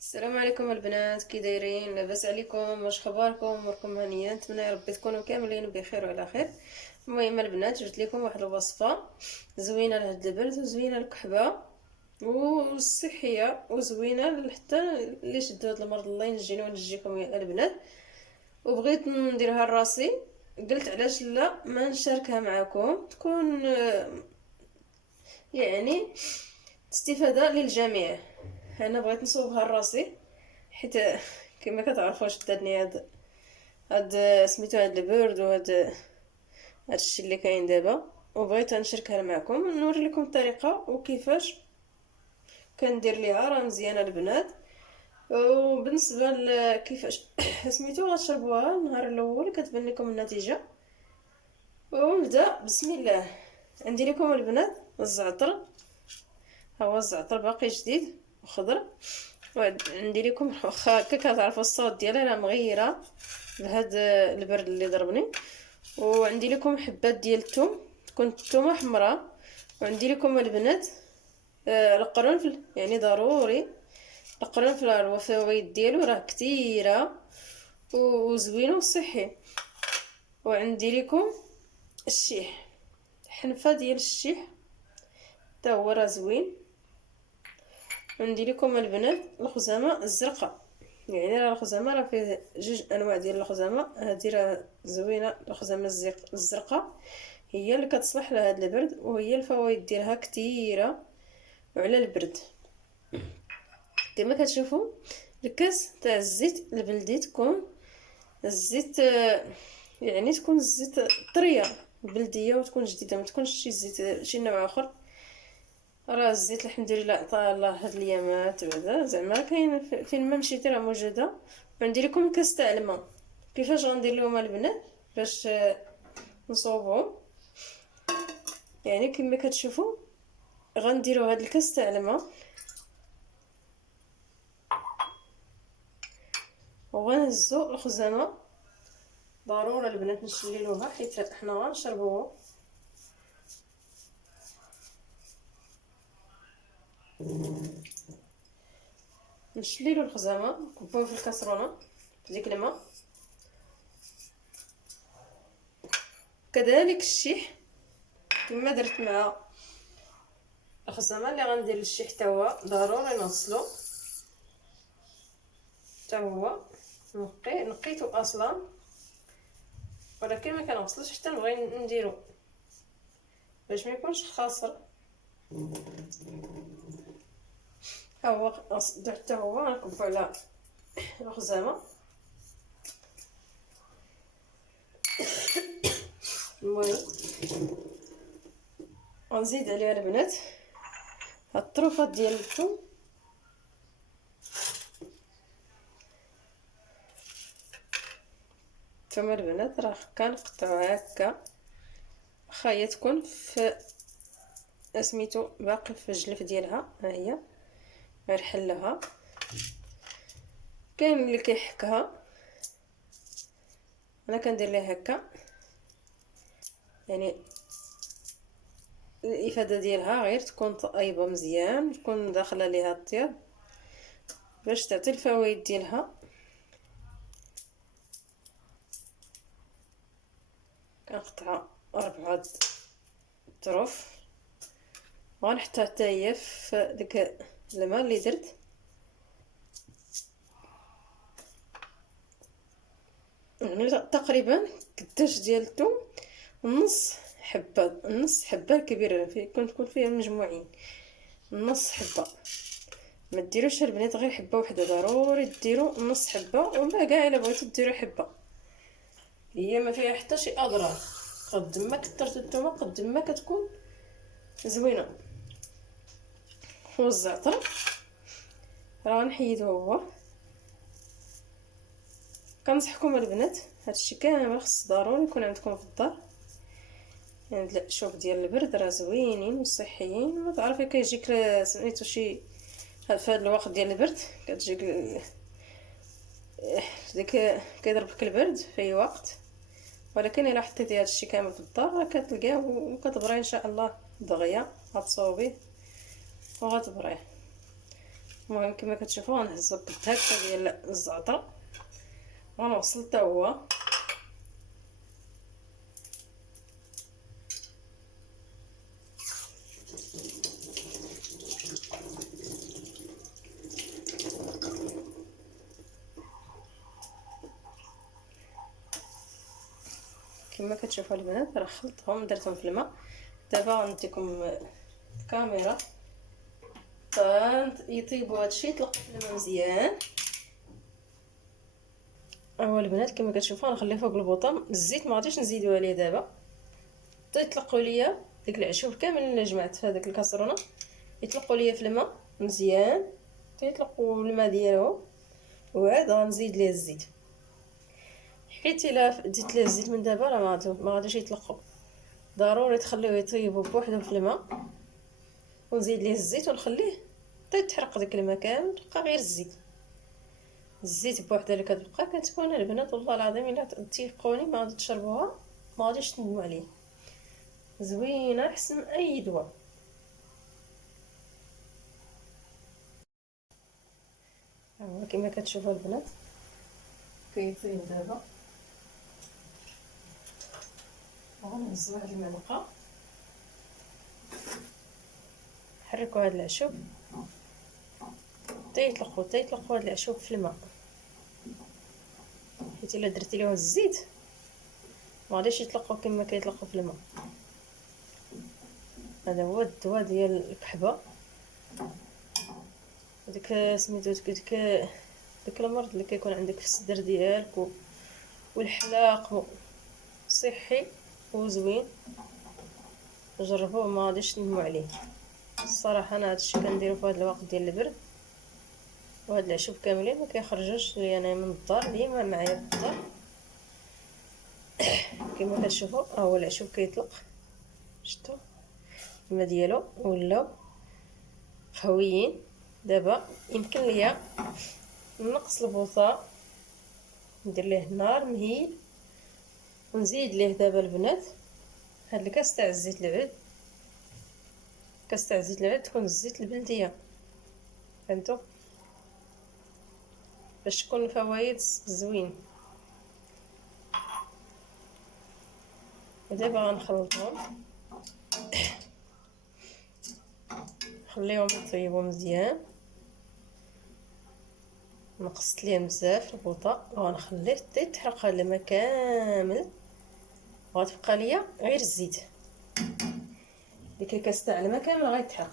السلام عليكم البنات، كي دايرين؟ لاباس عليكم؟ واش خباركم؟ اموركم هانيه؟ نتمنى يا ربي تكونوا كاملين بخير وعلى خير. المهم البنات، جبت لكم واحد الوصفه زوينه لهاد البرد وزوينه للكحبه وصحيه وزوينه حتى اللي شدوا هاد المرض. الله ينجينا وينجيكم يا البنات. وبغيت نديرها لراسي، قلت علاش لا ما نشاركها معكم، تكون يعني استفاده للجميع. انا بغيت نصوبها لراسي حيت كما كتعرفوا شدادني هاد سميتو هاد البرد هاد الشيء اللي كاين دابا، وبغيت نشاركها معكم نوري لكم الطريقه وكيفاش كندير ليها. راه مزيانه البنات. وبالنسبه لكيفاش سميتو غتشربوها النهار الاول كتبان لكم النتيجه. ونبدا بسم الله. عندي لكم البنات الزعتر، ها هو الزعتر باقي جديد وخضر. وعندي لكم واخا هكا كتعرفوا الصوت ديالها راه مغيره بهاد البرد اللي ضربني. وعندي لكم حبات ديال الثوم، تكون الثومه حمراء. وعندي لكم البنات القرنفل، يعني ضروري القرنفل، راه الفوائد ديالو راه كثيره وزوين وصحي. وعندي لكم الشيح، حنفه ديال الشيح حتى هو راه زوين. وعندي لكم البنات الخزامه الزرقاء، يعني راه الخزامه راه فيه جوج انواع ديال الخزامه. هذه راه زوينه، الخزامه الزرقاء هي اللي كتصلح لهذا البرد، وهي الفوائد ديالها كثيره وعلى البرد. كما كتشوفوا الكاس تاع الزيت البلدي تكون الزيت يعني تكون الزيت طريه بلديه وتكون جديده، ما تكونش شي زيت شي نوع اخر. راه الزيت الحمد لله عطاه الله هاد الايامات بعدا زعما كاين فين ما مشيتي راه موجوده. وعندي لكم كاس تاع الماء. كيفاش غندير لهم البنات باش نصوبهم؟ يعني كما كتشوفوا غنديروا هاد الكاس تاع الماء وغنهزوا الخزامه. ضروري البنات نشللوها حيت حنا غنشربوها. نشللوا الخزامه نكبوه في الكاسرونه بديك الماء. كذلك الشيح كما درت مع الخزامه اللي غندير للشيح حتى هو ضروري نغسلو حتى هو. نقيتو اصلا ولكن ما كنغسلوش حتى نبغي نديرو باش ما يكونش خاسر. ها هو درت حتى هو غنكبو على الخزامه. المهم غنزيد عليها البنات هاد الطروفات ديال الثوم. نتوما البنات راه كنقطعوها هكا، واخا هي تكون في سميتو باقي في الجلف ديالها. ها هي غير حلها. كاين اللي كيحكها، انا كندير ليه هكا، يعني الافاده ديالها غير تكون طايبه مزيان، تكون داخله ليها الطياب باش تعطي الفوائد ديالها. كنقطع 4 طروف وغنحطها حتى هي في داك الماء اللي درت. يعني تقريبا قداش ديال الثوم، نص حبه الكبيره تكون فيها مجموعين، نص حبه. ما ديروش البنات غير حبه وحده، ضروري ديروا نص حبه، ولا كاع الا بغيتو ديروا حبه. هي ما فيها حتى شي اضرار، قد ما كثرت الثومه قد ما كتكون زوينه. والزعتر راه نحيدو هو. كنصحكم البنات هادشي كامل خص ضروري يكون عندكم في الدار. يعني هاد الشوب ديال البرد راه زوينين وصحيين. ما تعرفي كيجيك سميتو شي في هاد الوقت ديال البرد كتجيك ديك كيضربك البرد في اي وقت، ولكن الا حطيتي هادشي كامل في الدار راه كتلقاه وكتبري ان شاء الله دغيا غتصوبيه وغتبريه. المهم كما كتشوفوا غنهز واحد هكا ديال الزعتر غنوصل حتى هو. كما كتشوفوا البنات راه خلطهم درتهم في الماء. دابا غنديكم الكاميرا يطيبوا هادشي، يطلقوا في الماء مزيان. هو البنات كما كتشوفوا غنخليه فوق البوطه. الزيت ما غاديش نزيدو عليه دابا حتى يطلقوا ليا ديك العشوب كامل اللي جمعت في هذيك الكاسرونه، يطلقوا ليا في الماء مزيان حتى يطلقوا الماء ديالو، وعاد غنزيد ليه الزيت. حيت الا زدت ليه الزيت من دابا راه ما غاديش يطلقوا، ضروري تخليوه يطيبوا بوحدو في الماء ونزيد ليه الزيت ونخليه حتى يتحرق داك الماء كامل، تبقى غير الزيت بوحدها اللي كتبقى كتكون البنات والله العظيم الا تيقوني ما غادي تشربوها ما غاديش تندموا عليه، زوينه احسن من اي دواء. ها كما كتشوفوا البنات كيطيب دابا. غنهز واحد المعلقه نحركوا هاد العشوب حتى يطلقوا هاد العشوب في الماء، حيت الا درتي ليهم الزيت ما غاديش يطلقوا كما كيطلقوا في الماء. هذا هو الدواء ديال الكحبه، ديك سميتو ديك المرض اللي كيكون عندك في الصدر ديالك والحلاق صحي وزوين. جربوه ما غاديش تندموا عليه الصراحه. انا هادشي كنديرو في هذا الوقت ديال البرد، وهاد العشوب كاملين ما كيخرجوش لي انا من الدار، ديما معايا في الدار. كما كتشوفوا ها هو العشوب كيطلق، شفتوا الماء ديالو ولاو قويين. دابا يمكن ليا نقص البوطه، ندير ليه النار مهيل ونزيد ليه دابا البنات هاد الكاس تاع الزيت العود. كاس تاع الزيت العود تكون الزيت البلديه، فهمتوا، باش تكون الفوائد زوين. ودابا غنخلطهم خليهم يطيبوا مزيان. نقصت ليه بزاف البوطه وغنخليه حتى يتحرق هذا الماء كامل، وغتبقى ليا غير الزيت. ديك الكاس تاع الماء كامل غيتحرق.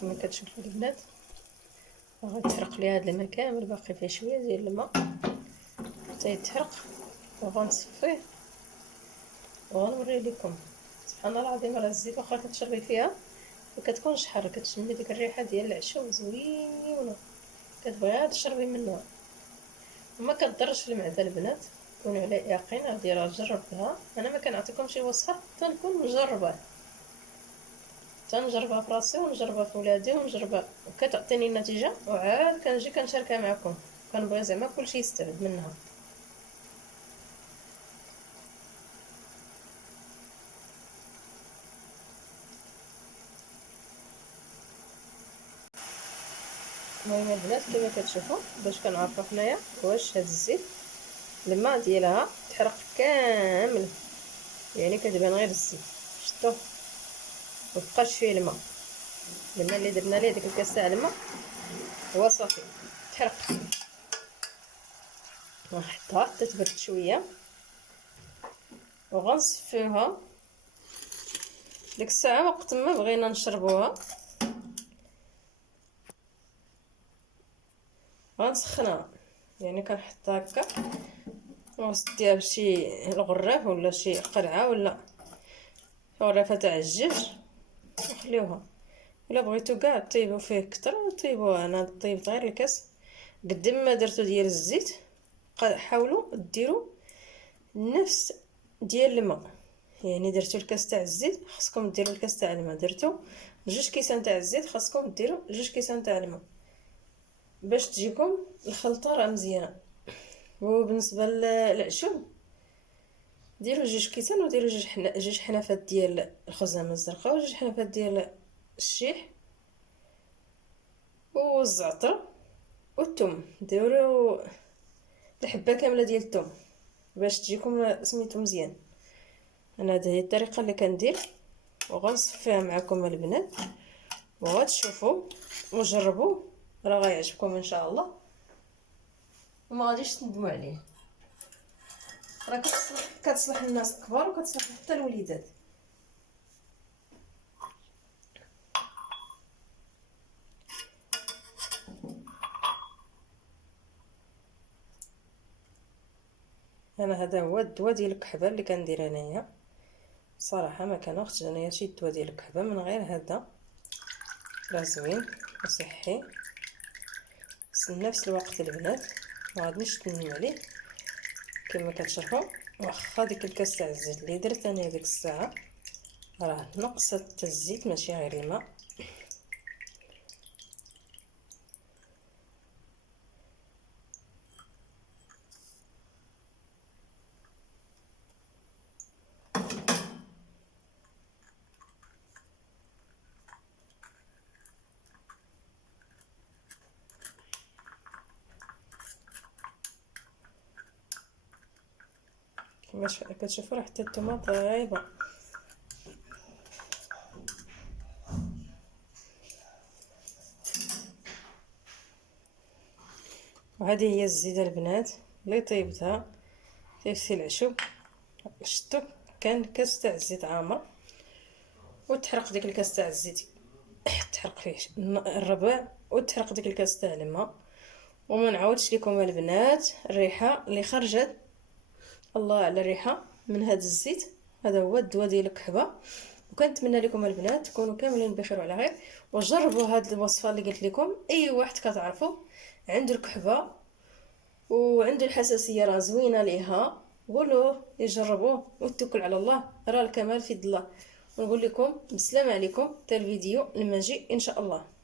كما كتشوفوا البنات غيتحرق لي هذا الماء كامل، باقي فيه شويه ديال الماء حتى يتحرق، وغنصفيه وغنوري لكم. سبحان الله العظيم راه الزيت واخا كتشربي فيها ما كتكونش حاره، كتشمي ديك الريحه ديال العشوب زوينه كتبغيها تشربي منها وما كتضرش في المعده. البنات كونوا على يقين غادي راه جربتها، انا ما كنعطيكمش شي وصفه حتى نكون مجربه، تنجربها في راسي ونجربها في ولادي ونجربها وكتعطيني النتيجه، وعاد كنجي كنشاركها معكم. كنبغي زعما كلشي يستافد منها. المهم البنات كما كتشوفوا باش كنعرفوا حنايا واش هاد الزيت الماء ديالها تحرق كامل، يعني كتبان غير الزيت. شفتوا مبقاش فيه الماء. الماء اللي درنا ليه ديك الكاس تاع الماء هو صافي تحرق. غنحطها حتى تبرد شويه وغنصفيوها. ديك الساعه وقت ما بغينا نشربوها غنسخنها، يعني كنحطها هكا وسطيها بشي الغراف ولا شي قرعه ولا غرافه تاع الجاج وخليوها. الا بغيتو كاع طيبوا فيه كتر طيبوه. انا طيبت غير الكاس قد ما درتو ديال الزيت. حاولوا ديروا نفس ديال الماء، يعني درتو الكاس تاع الزيت خاصكم ديروا الكاس تاع الماء. درتو 2 كيسان تاع الزيت خاصكم ديروا 2 كيسان تاع الماء باش تجيكم الخلطه راه مزيانه. وبالنسبه للعشب ديروا 2 كيسان وديروا 2 حنفات ديال الخزامه الزرقاء و2 حنفات ديال الشيح والزعتر والثوم. ديروا الحبه كامله ديال الثوم باش تجيكم سميتو مزيان. انا هذه الطريقه اللي كندير وغنصفيها معكم البنات وغتشوفوا وجربوا راه غيعجبكم ان شاء الله وما غاديش تندموا عليه. راه كتصلح للناس الكبار وكتصلح حتى الوليدات. انا هذا هو الدواء ديال الكحبه اللي كندير انايا. صراحه ما كناخذش انايا شي دواء ديال الكحبه من غير هذا. راه زوين وصحي في نفس الوقت البنات، ما غاديش تندموا عليه. كما كتشوفوا واخا ديك الكاس تاع الزيت اللي درت انا ديك الساعه راه نقصت الزيت ماشي غير الماء. كما كتشوفوا راه حتى الطوماط طايبه. وهذه هي الزيده البنات اللي طيبتها في العشب. شفتوا كان كاس تاع الزيت عامر وتحرق ديك الكاس تاع الزيت تحرق فيه الربع وتحرق ديك الكاس تاع الماء. وما نعاودش لكم البنات الريحه اللي خرجت، الله على الريحه من هذا الزيت. هذا هو الدواء ديال الكحبه. وكنتمنى لكم البنات تكونوا كاملين بخير وعلى خير وجربوا هذه الوصفه اللي قلت لكم. اي واحد كتعرفوا عنده الكحبه وعنده الحساسيه راه زوينه ليها قولوه يجربوه واتكل على الله، راه الكمال في يد الله. ونقول لكم بالسلامه عليكم حتى الفيديو لما نجي ان شاء الله.